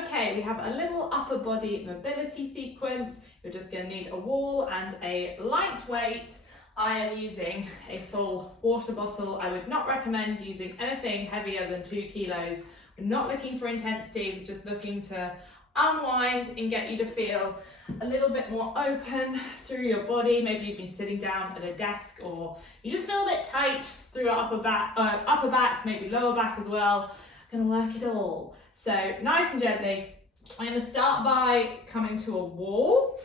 Okay, we have a little upper body mobility sequence. You're just going to need a wall and a lightweight. I am using a full water bottle. I would not recommend using anything heavier than 2 kilos. We're not looking for intensity, we're just looking to unwind and get you to feel a little bit more open through your body. Maybe you've been sitting down at a desk, or you just feel a bit tight through your upper back, maybe lower back as well. I'm going to work it all. So nice and gently. I'm going to start by coming to a wall.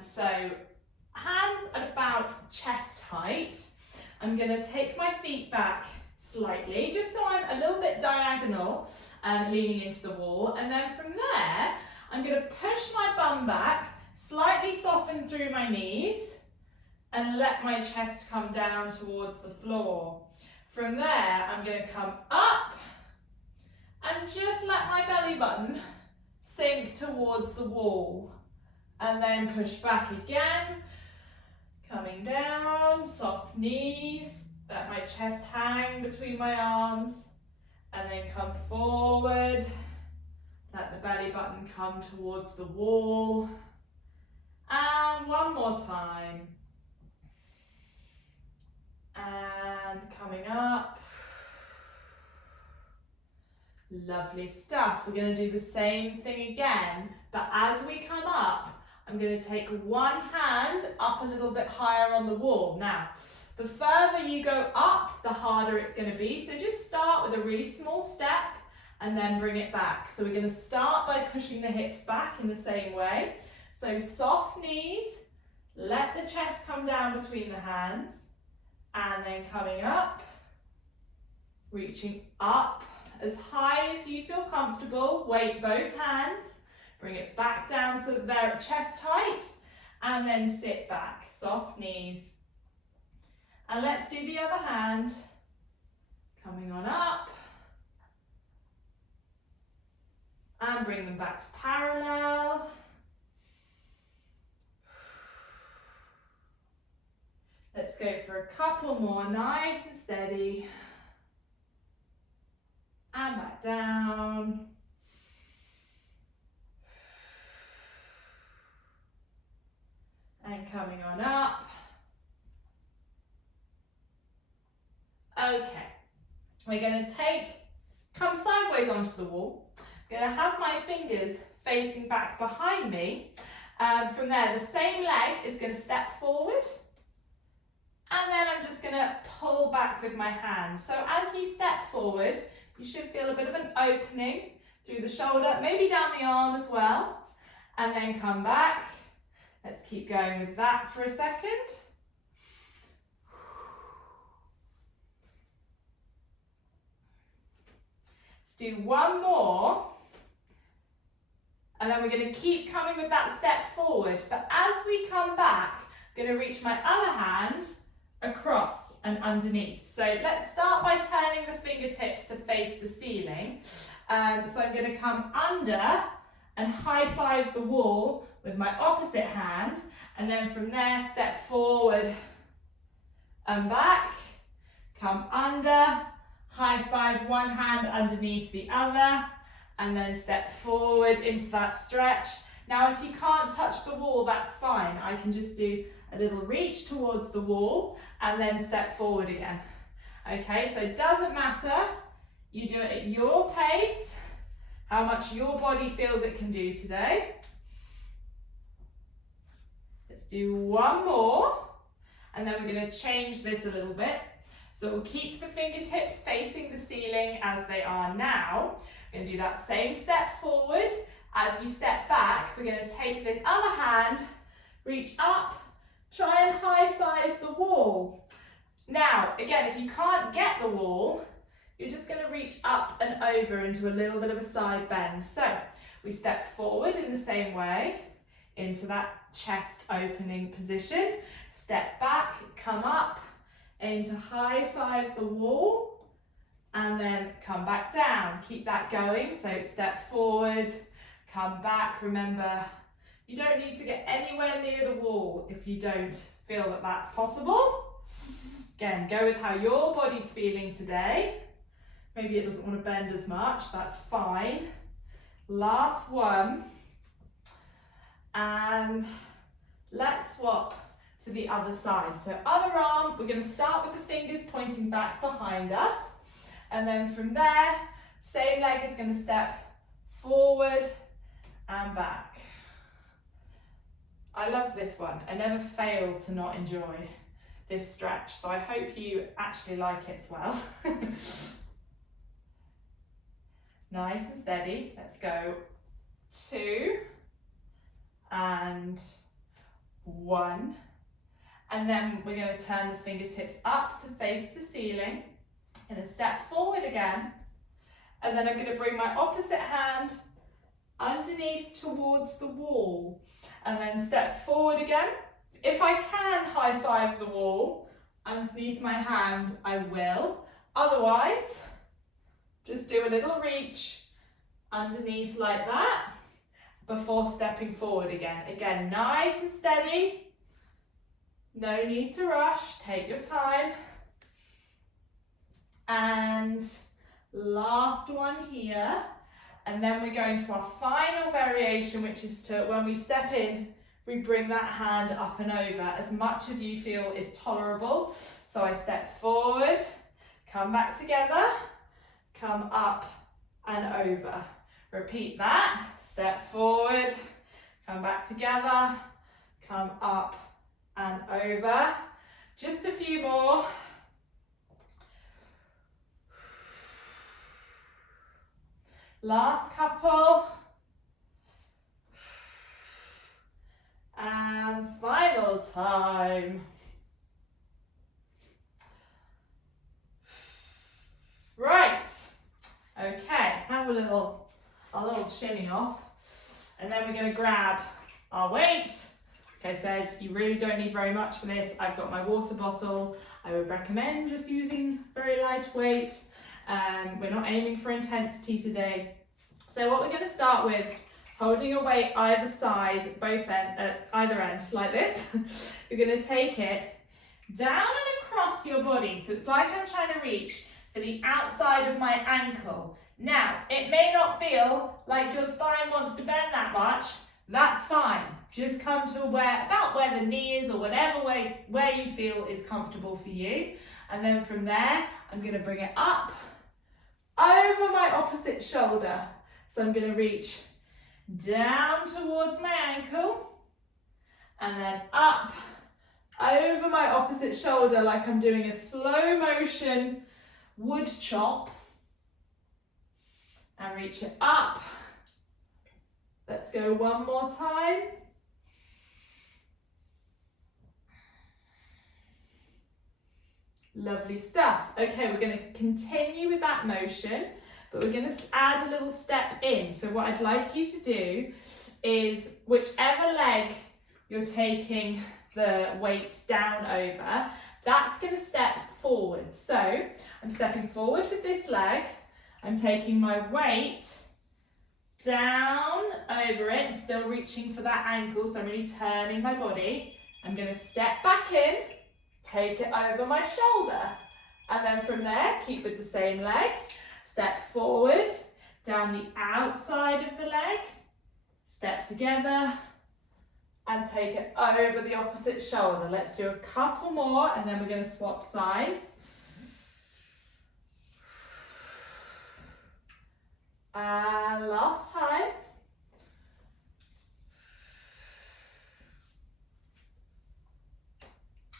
So hands at about chest height. I'm going to take my feet back slightly, just so I'm a little bit diagonal, leaning into the wall. And then from there, I'm going to push my bum back, slightly soften through my knees, and let my chest come down towards the floor. From there, I'm going to come up and just let my belly button sink towards the wall. And then push back again, coming down, soft knees, let my chest hang between my arms, and then come forward, let the belly button come towards the wall. And one more time. And coming up. Lovely stuff. We're going to do the same thing again, but as we come up, I'm going to take one hand up a little bit higher on the wall. Now, the further you go up, the harder it's going to be. So just start with a really small step and then bring it back. So we're going to start by pushing the hips back in the same way. So soft knees, let the chest come down between the hands, and then coming up, reaching up as high as you feel comfortable. Weight both hands. Bring it back down so that they're at chest height, and then sit back, soft knees. And let's do the other hand. Coming on up. And bring them back to parallel. Let's go for a couple more, nice and steady. And back down. And coming on up. Okay, we're going to come sideways onto the wall. I'm going to have my fingers facing back behind me. From there, the same leg is going to step forward. And then I'm just going to pull back with my hand. So as you step forward, you should feel a bit of an opening through the shoulder, maybe down the arm as well. And then come back. Let's keep going with that for a second. Let's do one more. And then we're going to keep coming with that step forward. But as we come back, I'm going to reach my other hand across and underneath. So let's start by turning the fingertips to face the ceiling. So I'm going to come under and high five the wall with my opposite hand, and then from there step forward and back, come under, high five one hand underneath the other, and then step forward into that stretch. Now if you can't touch the wall, that's fine. I can just do a little reach towards the wall and then step forward again. Okay, so it doesn't matter, you do it at your pace, how much your body feels it can do today. Let's do one more, and then we're going to change this a little bit. So we'll keep the fingertips facing the ceiling as they are now. We're going to do that same step forward. As you step back, we're going to take this other hand, reach up, try and high five the wall. Now, again, if you can't get the wall, you're just going to reach up and over into a little bit of a side bend. So we step forward in the same way into that chest opening position, step back, come up into high five the wall, and then come back down. Keep that going. So step forward, come back. Remember, you don't need to get anywhere near the wall if you don't feel that that's possible. Again, go with how your body's feeling today. Maybe it doesn't want to bend as much, that's fine. Last one. And let's swap to the other side. So other arm, we're going to start with the fingers pointing back behind us. And then from there, same leg is going to step forward and back. I love this one. I never fail to not enjoy this stretch. So I hope you actually like it as well. Nice and steady. Let's go 2 and 1. And then we're going to turn the fingertips up to face the ceiling. And a step forward again. And then I'm going to bring my opposite hand underneath towards the wall. And then step forward again. If I can high five the wall underneath my hand, I will. Otherwise, just do a little reach underneath like that before stepping forward again. Again, nice and steady. No need to rush. Take your time. And last one here. And then we're going to our final variation, which is to, when we step in, we bring that hand up and over as much as you feel is tolerable. So I step forward, come back together, come up and over. Repeat that. Step forward, come back together, come up and over. Just a few more. Last couple. And final time. Right. Okay, have a little shimmy off. And then we're going to grab our weight. Like I said, you really don't need very much for this. I've got my water bottle. I would recommend just using very lightweight. We're not aiming for intensity today. So what we're going to start with, holding your weight either side, either end, like this. You're going to take it down and across your body. So it's like I'm trying to reach for the outside of my ankle. Now, it may not feel like your spine wants to bend that much. That's fine. Just come to about where the knee is, or whatever where you feel is comfortable for you. And then from there, I'm going to bring it up over my opposite shoulder. So I'm going to reach down towards my ankle and then up over my opposite shoulder like I'm doing a slow motion wood chop, and reach it up. Let's go one more time. Lovely stuff. Okay, we're going to continue with that motion, but we're going to add a little step in. So what I'd like you to do is, whichever leg you're taking the weight down over, that's going to step forward. So I'm stepping forward with this leg. I'm taking my weight down over it, still reaching for that ankle, so I'm really turning my body. I'm going to step back in, take it over my shoulder, and then from there, keep with the same leg. Step forward, down the outside of the leg, step together, and take it over the opposite shoulder. Let's do a couple more, and then we're going to swap sides. And last time.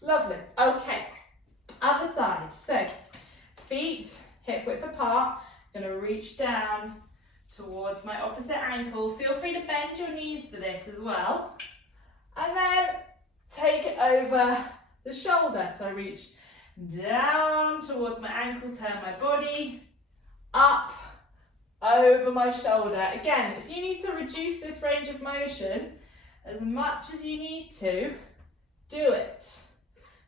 Lovely. Okay, other side. So feet hip width apart. I'm going to reach down towards my opposite ankle. Feel free to bend your knees for this as well. And then take it over the shoulder. So I reach down towards my ankle, turn my body up over my shoulder. Again, if you need to reduce this range of motion as much as you need to, do it.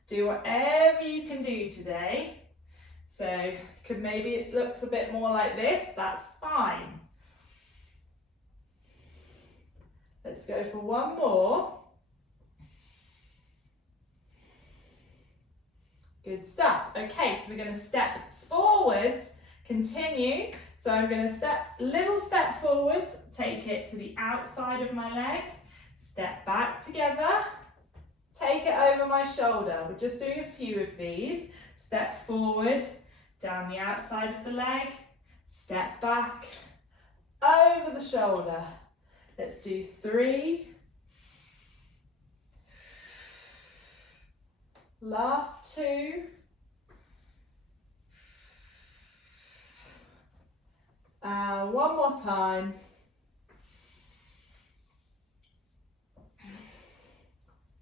Do whatever you can do today. So maybe it looks a bit more like this, that's fine. Let's go for one more. Good stuff. Okay, so we're going to step forwards, continue. So I'm going to little step forwards, it to the outside of my leg, step back together, take it over my shoulder. We're just doing a few of these. Step forward, down the outside of the leg, step back, over the shoulder. Let's do 3. Last 2. One more time.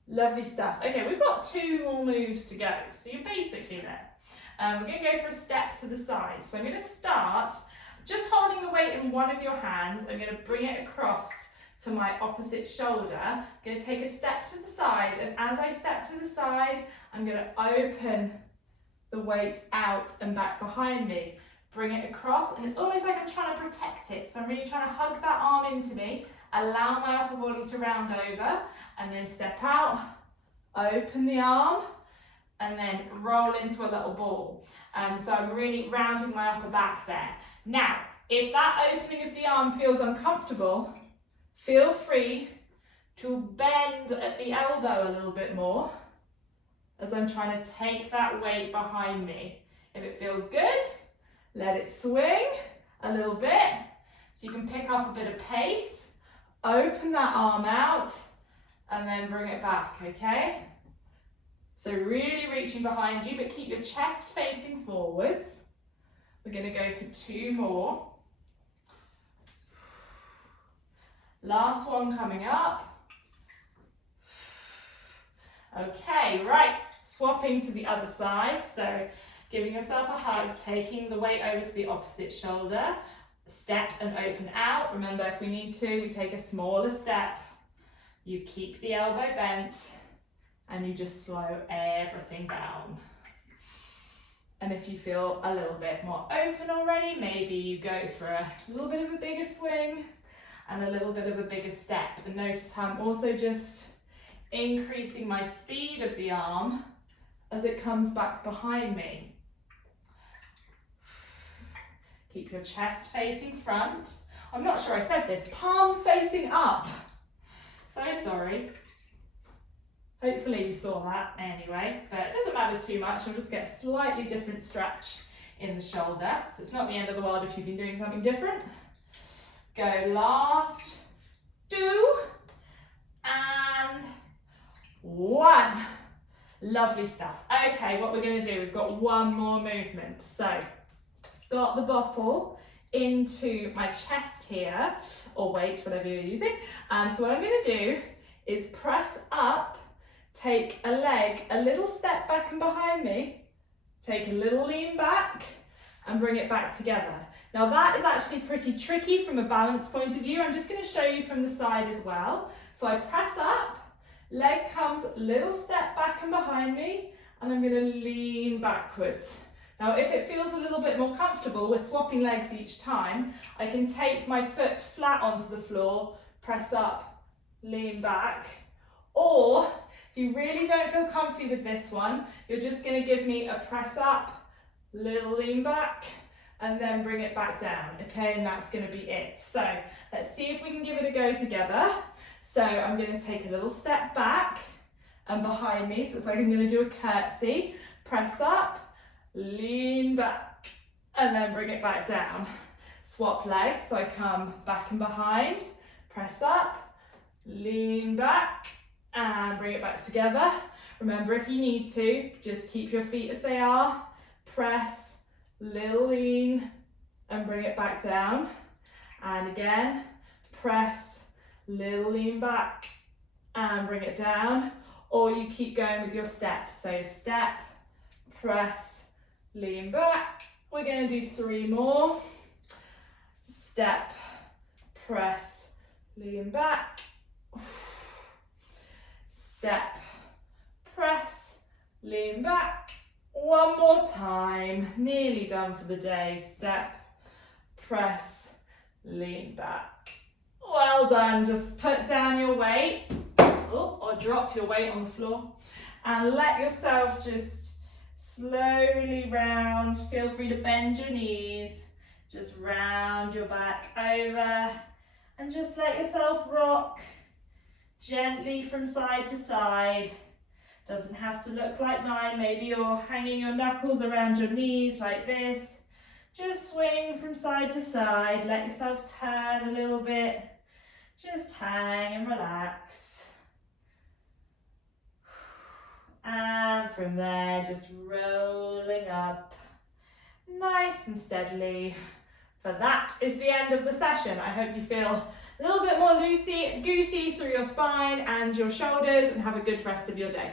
Lovely stuff. Okay, we've got 2 more moves to go, so you're basically there. We're going to go for a step to the side. So I'm going to start just holding the weight in one of your hands. I'm going to bring it across to my opposite shoulder. I'm going to take a step to the side, and as I step to the side, I'm going to open the weight out and back behind me. Bring it across, and it's almost like I'm trying to protect it. So I'm really trying to hug that arm into me, allow my upper body to round over, and then step out, open the arm, and then roll into a little ball. So I'm really rounding my upper back there. Now, if that opening of the arm feels uncomfortable, feel free to bend at the elbow a little bit more as I'm trying to take that weight behind me. If it feels good, let it swing a little bit so you can pick up a bit of pace, open that arm out, and then bring it back, okay? So really reaching behind you, but keep your chest facing forwards. We're going to go for 2 more. Last one coming up. Okay, right, swapping to the other side. So giving yourself a hug, taking the weight over to the opposite shoulder, step and open out. Remember, if we need to, we take a smaller step. You keep the elbow bent and you just slow everything down. And if you feel a little bit more open already, maybe you go for a little bit of a bigger swing and a little bit of a bigger step. And notice how I'm also just increasing my speed of the arm as it comes back behind me. Keep your chest facing front. I'm not sure I said this, palm facing up. So sorry. Hopefully you saw that anyway, but it doesn't matter too much. I'll just get a slightly different stretch in the shoulder. So it's not the end of the world if you've been doing something different. Go last 2 and 1. Lovely stuff. Okay, what we're going to do, we've got 1 more movement. So got the bottle into my chest here, or weight, whatever you're using. So what I'm going to do is press up, take a leg a little step back and behind me, take a little lean back and bring it back together. Now that is actually pretty tricky from a balance point of view. I'm just going to show you from the side as well. So I press up, leg comes a little step back and behind me, and I'm going to lean backwards. Now, if it feels a little bit more comfortable, we're swapping legs each time, I can take my foot flat onto the floor, press up, lean back. Or, if you really don't feel comfy with this one, you're just going to give me a press up, little lean back, and then bring it back down, okay? And that's going to be it. So, let's see if we can give it a go together. So, I'm going to take a little step back and behind me, so it's like I'm going to do a curtsy, press up, lean back, and then bring it back down. Swap legs, so I come back and behind, press up, lean back, and bring it back together. Remember, if you need to, just keep your feet as they are, press, little lean, and bring it back down. And again, press, little lean back, and bring it down. Or you keep going with your steps. So step, press, lean back. We're going to do 3 more. Step, press, lean back. Step, press, lean back. 1 more time. Nearly done for the day. Step, press, lean back. Well done. Just put down your weight, or drop your weight on the floor, and let yourself just slowly round. Feel free to bend your knees, just round your back over, and And just let yourself rock gently from side to side. Doesn't have to look like mine. Maybe you're hanging your knuckles around your knees like this. Just swing from side to side. Let yourself turn a little bit. Just hang and relax. And from there, just rolling up nice and steadily. For that is the end of the session. I hope you feel a little bit more loosey-goosey through your spine and your shoulders and have a good rest of your day.